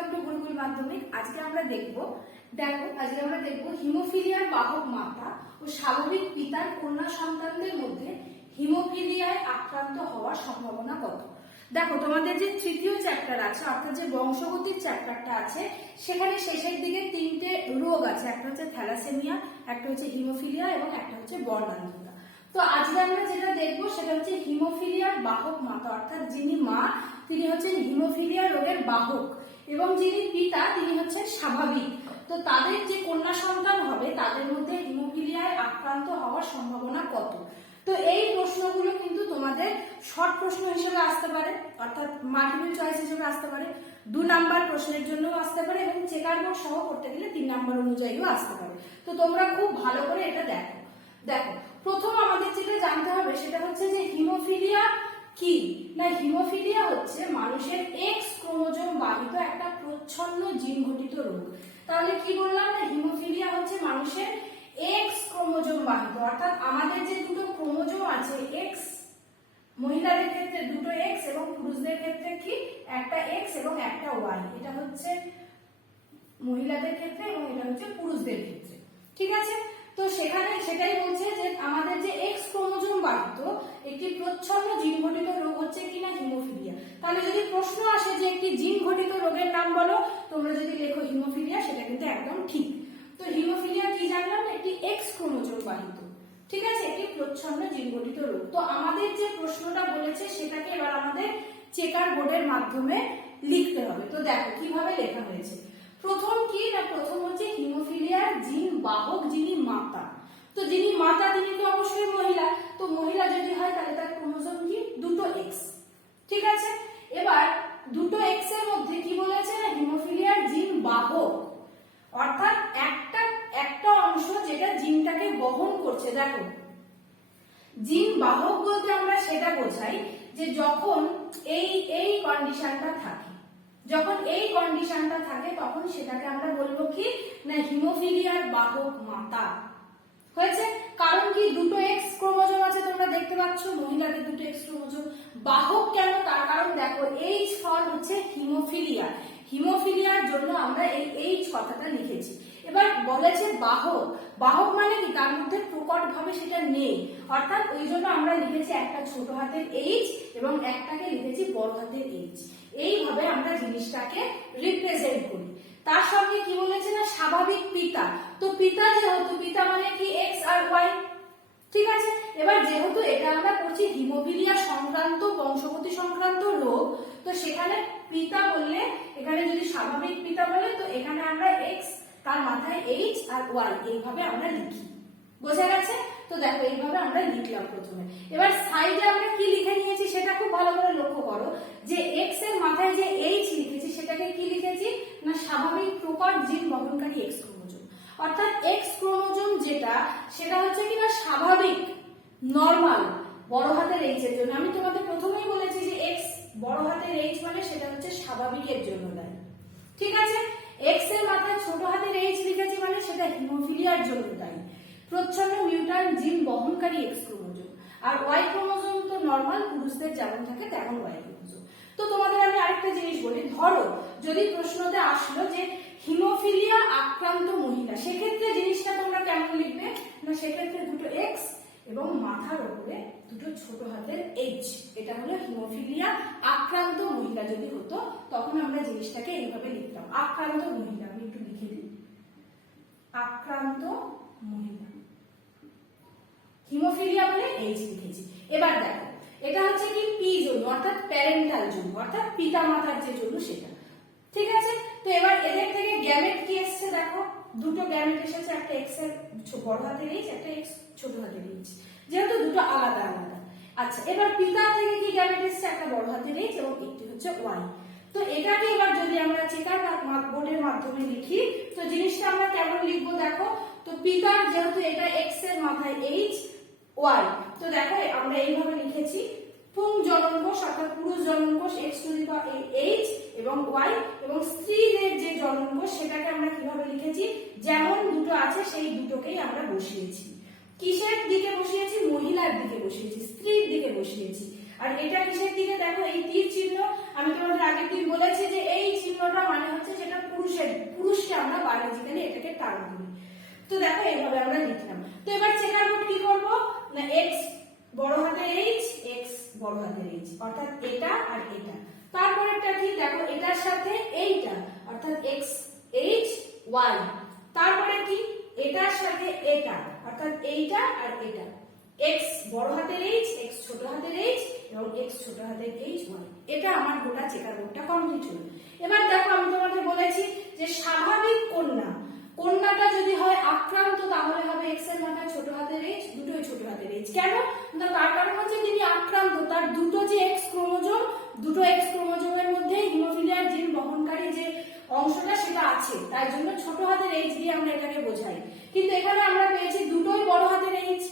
Welcome to Gurukul মাধ্যমিক, আজকে আমরা দেখব, দেখো, আজকে আমরা দেখব হিমোফিলিয়ার বাহক মাতা ও স্বাভাবিক পিতার কন্যা সন্তানদের মধ্যে হিমোফিলিয়ায় আক্রান্ত হওয়ার সম্ভাবনা কত? দেখো, তোমাদের যে তৃতীয় চ্যাপ্টার আছে, অর্থাৎ যে বংশগতির চ্যাপ্টারটা আছে, সেখানে শেষের দিকে তিনটে রোগ আছে, একটা হচ্ছে থ্যালাসেমিয়া, একটা হচ্ছে হিমোফিলিয়া এবং একটা হচ্ছে বর্ণান্ধতা। তো আজকে আমরা যেটা দেখব, সেটা হচ্ছে হিমোফিলিয়ার বাহক মাতা অর্থাৎ যিনি মা, তিনি হচ্ছেন হিমোফিলিয়া রোগের বাহক। এবং যিনি পিতা, তিনি হচ্ছেন স্বাভাবিক। তো তাদের যে কন্যা সন্তান হবে, তাদের মধ্যে হিমোফিলিয়ায় আক্রান্ত হওয়ার সম্ভাবনা কত? তো এই প্রশ্নগুলো কিন্তু তোমাদের শর্ট প্রশ্ন হিসেবে আসতে পারে, অর্থাৎ মাল্টিপল চয়েস হিসেবে আসতে পারে, দু নাম্বার প্রশ্নের জন্য আসতে পারে এবং চেকার বোর্ড সহ করতে গেলে তিন নাম্বার অনুযায়ীও আসতে পারে। তো তোমরা খুব ভালো করে এটা দেখো। দেখো, প্রথম আমাদের যেটা জানতে হবে সেটা হচ্ছে যে হিমোফিলিয়া কি? না, হিমোফিলিয়া হচ্ছে মানুষের এক্স ক্রোমোজোম বাহিত একটা প্রচ্ছন্ন জিন ঘটিত রোগ। তাহলে কি বললাম? না, হিমোফিলিয়া হচ্ছে মানুষের এক্স ক্রোমোজোম বাহিত। অর্থাৎ আমাদের যে দুটো ক্রোমোজোম আছে এক্স মহিলাদের ক্ষেত্রে দুটো এক্স এবং পুরুষদের ক্ষেত্রে কি? একটা এক্স এবং একটা ওয়াই এটা হচ্ছে মহিলাদের ক্ষেত্রে এবং এটা হচ্ছে পুরুষদের ক্ষেত্রে। ঠিক আছে? তো সেখানে সেটাই বলছে যে আমাদের যে এক্স ক্রোমোজোম বাহিত একটি প্রচ্ছন্ন জিন ঘটিত রোগ হচ্ছে কিনা হিমোফিলিয়া। তাহলে যদি প্রশ্ন আসে যে একটি জিন ঘটিত রোগের নাম বলো, তোমরা যদি লেখো হিমোফিলিয়া, সেটা কিন্তু একদম ঠিক। তো হিমোফিলিয়া কি জানলাম? একটি এক্স ক্রোমোজোম বাহিত ঠিক আছে? একটি প্রচ্ছন্ন জিন ঘটিত রোগ। তো আমাদের যে প্রশ্নটা বলেছে, সেটাকে এবার আমাদের চেকার বোর্ডের মাধ্যমে লিখতে হবে। তো দেখো, কীভাবে লেখা হয়েছে। প্রথম কি না প্রথম হচ্ছে হিমোফিলিয়ার জিন বাহক যিনি মাতা। তো যিনি মাতা, তিনি তো অবশ্যই মহিলা। তো মহিলা যদি হয়, তাহলে তার ক্রোমোজোম কি? দুটো এক্স ঠিক আছে? এবার দুটো এক্সের মধ্যে কি বলেছে না? হিমোফিলিয়ার জিন বাহক। অর্থাৎ একটা একটা অংশ যেটা জিনটাকে বহন করছে। দেখো, জিন বাহক বলতে আমরা সেটা বোঝাই যে যখন এই এই কন্ডিশনটা থাকে যখন এই কন্ডিশনটা থাকে, তখন সেটাকে আমরা বলব কি? না হিমোফিলিয়ার বাহক মাতা। হয়েছে? কারণ কি? দুটো এক্স ক্রোমোজোম আছে তোমরা দেখতে পাচ্ছ, মহিলাদের দুটো এক্স ক্রোমোজোম। বাহক কেন? তার কারণ দেখো এইচ ফল হচ্ছে হিমোফিলিয়া। হিমোফিলিয়ার জন্য আমরা এই এইচ কথাটা লিখেছি। এবার বলেছে বাহক বাহক মানে কি? তার মধ্যে প্রকট ভাবে সেটা নেই। অর্থাৎ ওই জন্য আমরা লিখেছি একটা ছোট হাতের এইচ এবং একটাকে লিখেছি বড় হাতের এইচ এইভাবে আমরা জিনিসটাকে রিপ্রেজেন্ট করি। তার সঙ্গে কি বলেছে না? স্বাভাবিক পিতা। তো পিতা যেহেতু, পিতা মানে কি? এক্স আর ওয়াই ঠিক আছে? এবার যেহেতু এটা আমরা করছি হিমোফিলিয়া সংক্রান্ত, বংশগতি সংক্রান্ত রোগ, তো সেখানে পিতা বললে, এখানে যদি স্বাভাবিক পিতা বলে, তো এখানে আমরা এক্স তার মাথায় এইচ আর ওয়াই এইভাবে আমরা লিখি। বোঝা গেছে? তো দেখো, এইভাবে আমরা লিখলাম প্রথমে। এবার সাইডে আমরা কি লিখে নিয়েছি সেটা খুব ভালো করে লক্ষ্য করো। যে এক্সের মাথায় যে এইচ লিখেছি, সেটাকে কি লিখেছি? না, স্বাভাবিক প্রকট জিন বহনকারী এক্স ক্রোমোজোম। অর্থাৎ এক্স ক্রোমোজোম যেটা, সেটা হচ্ছে কিনা স্বাভাবিক নর্মাল বড় হাতের এইচ এর জন্য। আমি তোমাদের প্রথমেই বলেছি যে এক্স বড় হাতের এইচ মানে সেটা হচ্ছে স্বাভাবিকের জন্য দেয়। ঠিক আছে? এক্সের মাথায় ছোট হাতের এইচ লিখেছি মানে সেটা হিমোফিলিয়ার জন্য দায়ী। প্রচ্ছন্ন মিউট্যান্ট জিন বহনকারী এক্স ক্রোমোজোম। আর ওয়াই ক্রোমোজোম তো নর্মাল পুরুষদের যেমন থাকে তেমন ওয়াই ক্রোমোজোম। তো তোমাদের আমি আরেকটা জিনিস বলি, ধরো যদি প্রশ্নতে আসলো যে হিমোফিলিয়া আক্রান্ত মহিলা, সেক্ষেত্রে জিনিসটা তোমরা কেমন লিখবে? না, সেক্ষেত্রে দুটো এক্স এবং মাথার উপরে দুটো ছোট হাতের এইচ এটা হলো হিমোফিলিয়া আক্রান্ত মহিলা যদি হতো, তখন আমরা জিনিসটাকে এইভাবে লিখতাম। আক্রান্ত মহিলা, আমি একটু লিখে দিই। আক্রান্ত মহিলা। হিমোফিলিয়া বলে এইচ লিখেছি। এবার দেখো, এটা হচ্ছে কি পি জন্য, অর্থাৎ প্যারেন্টাল জন্য, অর্থাৎ পিতা মাতার যে জন্য সেটা। ঠিক আছে? তো এবার এদের থেকে গ্যামেট কি এসছে দেখো? দুটো গ্যামেট এসেছে, একটা এক্সের বড় হাতের এইচ একটা এক্স ছোট হাতের এইচ যেহেতু দুটো আলাদা আলাদা। আচ্ছা এবার পিতা থেকে কি গ্যামেট এসছে? একটা বড় হাতের এইচ এবং একটি হচ্ছে ওয়াই তো এটাকে এবার যদি আমরা চেকার বোর্ডের মাধ্যমে লিখি, তো জিনিসটা আমরা কেমন লিখব দেখো? তো পিতার যেহেতু এটা এক্সের মাথায় এইচ ওয়াই তো দেখো, আমরা এইভাবে লিখেছি। পুং জলনকোষ অর্থাৎ পুরুষ জলনকোষ X to the power H এবং ওয়াই এবং স্ত্রীদের যে জলনকোষ সেটাকে আমরা কীভাবে লিখেছি? যেমন দুটো আছে, সেই দুটোকেই আমরা বসিয়েছি। কিসের দিকে বসিয়েছি? মহিলার দিকে বসিয়েছি, স্ত্রীর দিকে বসিয়েছি। আর এটা কিসের দিকে? দেখো, এই তীর চিহ্ন, আমি তোমাদের আগে তীর বলেছি যে এই চিহ্নটা মানে হচ্ছে যেটা পুরুষের, পুরুষকে আমরা বায়োলজিক্যালি এটাকে টার্ম দিই তো দেখো এইভাবে আমরা লিখলাম। অর্থাৎ এটা আর এটা। তারপরেরটা কি? দেখো, এটার সাথে এইটা, অর্থাৎ এক্স এইচ ওয়াই তারপরে কি? এটার সাথে এটা, অর্থাৎ এইটা আর এটা। এক্স বড় হাতের এইচ এক্স ছোট হাতের এইচ এবং এক্স ছোট হাতের এইচ ওয়াই এটা আমার গোটা চেকার বোর্ডটা কমপ্লিট হলো। এবার দেখো, আমি তোমাদের বলেছি যে স্বাভাবিক কন্যা কন্যাটা যদি হয় আক্রান্ত, তাহলে হবে এক্সের মাথায় ছোট হাতের এইচ দুটোই ছোট হাতের এইচ কেন? তার কারণ হচ্ছে তিনি আক্রান্ত। তার দুটো যে এক্স ক্রোমোজোম, দুটো এক্স ক্রোমোজোমের মধ্যে হিমোফিলিয়ার জিন বহনকারী যে অংশটা সেটা আছে। তাই জন্য ছোট হাতের এইচ দিয়ে আমরা এটাকে বোঝাই। কিন্তু এখানে আমরা পেয়েছি দুটোই বড় হাতের এইচ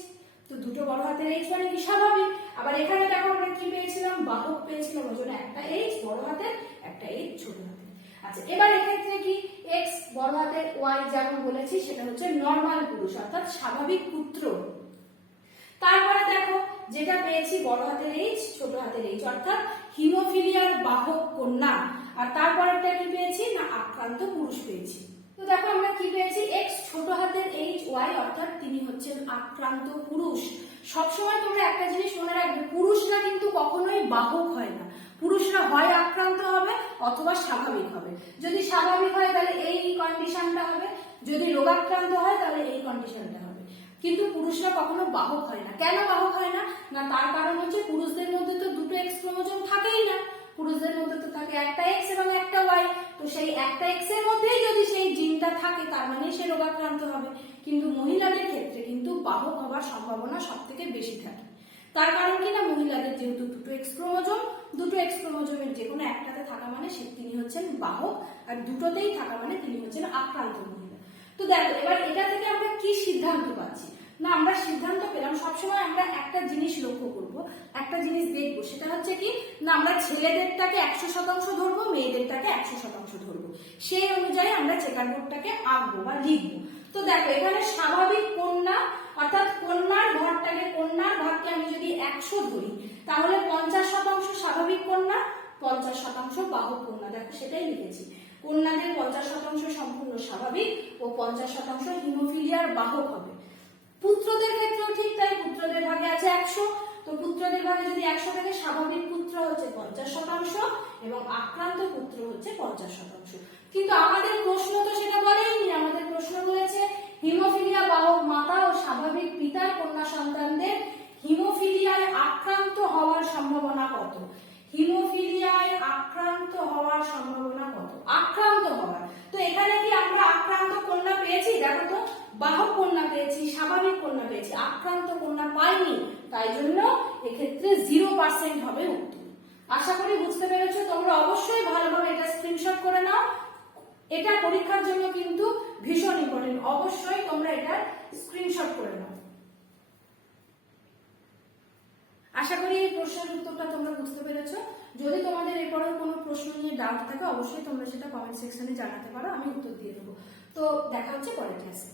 তো দুটো বড় হাতের এইচ মানে কি? স্বাভাবিক। আবার এখানে দেখো আমরা কি পেয়েছিলাম? বাহক পেয়েছিলাম ওই জন্য একটা এইচ বড় হাতের, একটা এইচ ছোট হাতের। আচ্ছা এবার এক্ষেত্রে কি এক্স বড় হাতের ওয়াই যেমন বলেছি, সেটা হচ্ছে নর্মাল পুরুষ, অর্থাৎ স্বাভাবিক পুত্র। তারপরে দেখো, যেটা পেয়েছি বড় হাতের এইচ ছোট হাতের এইচ অর্থাৎ হিমোফিলিয়ার বাহক কন্যা। আর কি পেয়েছি? না, আক্রান্ত পুরুষ পেয়েছি। তো দেখো আমরা কি পেয়েছি? এক্স ছোট হাতের এইচ ওয়াই অর্থাৎ তিনি হচ্ছেন আক্রান্ত পুরুষ। সবসময় তোমরা একটা জিনিস মনে রাখবে, পুরুষরা কিন্তু কখনোই বাহক হয় না। পুরুষরা হয় আক্রান্ত হবে অথবা স্বাভাবিক হবে। যদি স্বাভাবিক হয়, তাহলে এই কন্ডিশনটা হবে। যদি রোগাক্রান্ত হয়, তাহলে এই কন্ডিশনটা হবে। কিন্তু পুরুষরা কখনো বাহক হয় না। কেন বাহক হয় না? না, তার কারণ হচ্ছে পুরুষদের মধ্যে তো দুটো এক্স ক্রোমোজোম থাকেই না। পুরুষদের মধ্যে তো থাকে একটা এক্স এবং একটা ওয়াই তো সেই একটা এক্সের মধ্যেই যদি সেই জিনটা থাকে, তার মানে সে রোগাক্রান্ত হবে। কিন্তু মহিলাদের ক্ষেত্রে কিন্তু বাহক হওয়ার সম্ভাবনা সব থেকে বেশি থাকে। তার কারণ কি না? মহিলাদের যেহেতু দুটো এক্স ক্রোমোজোম দুটো এক্স ক্রোমোজোমের যে কোনো একটাতে থাকা মানে সে তিনি হচ্ছেন বাহক, আর দুটোতেই থাকা মানে তিনি হচ্ছেন আক্রান্ত মহিলা। তো দেখো, এবার এটা থেকে আমরা কি সিদ্ধান্ত পাচ্ছি? না, আমরা সিদ্ধান্ত পেলাম, সবসময় আমরা একটা জিনিস লক্ষ্য করব, একটা জিনিস দেখব, সেটা হচ্ছে কি, না, আমরা ছেলেদেরটাকে একশো শতাংশ ধরবো, মেয়েদেরটাকে একশো শতাংশ ধরবো। সেই অনুযায়ী আমরা চেকার বোর্ডটাকে আঁকবো বা লিখব। তো দেখো, এখানে স্বাভাবিক কন্যা অর্থাৎ কন্যার ঘরটাকে, কন্যার ভাগকে আমি যদি একশো ধরি, তাহলে পঞ্চাশ শতাংশ স্বাভাবিক কন্যা, পঞ্চাশ শতাংশ বাহক কন্যা। দেখো, সেটাই লিখেছি। কন্যাদের পঞ্চাশ শতাংশ সম্পূর্ণ স্বাভাবিক ও পঞ্চাশ শতাংশ হিমোফিলিয়ার বাহক হবে। পুত্রদের ক্ষেত্রেও ঠিক তাই, পুত্রদের ভাগে আছে একশো। তো পুত্রদের ভাগে যদি একশো থাকে, স্বাভাবিক পুত্র হচ্ছে পঞ্চাশ শতাংশ এবং আক্রান্ত পুত্র হচ্ছে পঞ্চাশ শতাংশ। কিন্তু আমাদের প্রশ্ন তো সেটা বলেইনি আমাদের প্রশ্ন বলেছে হিমোফিলিয়া বাহক মাতা ও স্বাভাবিক পিতার কন্যা সন্তানদের হিমোফিলিয়ায় আক্রান্ত হওয়ার সম্ভাবনা কত হিমোফিলিয়ায় আক্রান্ত হওয়ার সম্ভাবনা কত? আক্রান্ত হওয়ার। তো এখানে কি আমরা আক্রান্ত কন্যা পেয়েছি? দেখো তো, বাহক কন্যা পেয়েছি, স্বাভাবিক কন্যা পেয়েছি, আক্রান্ত কন্যা পাইনি। তাই জন্য এক্ষেত্রে জিরো পার্সেন্ট হবে উত্তর। আশা করি বুঝতে পেরেছ, তোমরা অবশ্যই ভালোভাবে এটা স্ক্রিনশট করে নাও। এটা পরীক্ষার জন্য কিন্তু ভীষণ ইম্পর্টেন্ট অবশ্যই তোমরা এটা স্ক্রিনশট করে নাও আশা করি এই প্রশ্নের উত্তরটা তোমরা বুঝতে পেরেছ। যদি তোমাদের এরপরেও কোনো প্রশ্ন নিয়ে ডাউট থাকে, অবশ্যই তোমরা সেটা কমেন্ট সেকশনে জানাতে পারো, আমি উত্তর দিয়ে দেবো। তো দেখা হচ্ছে পরের ক্লাসে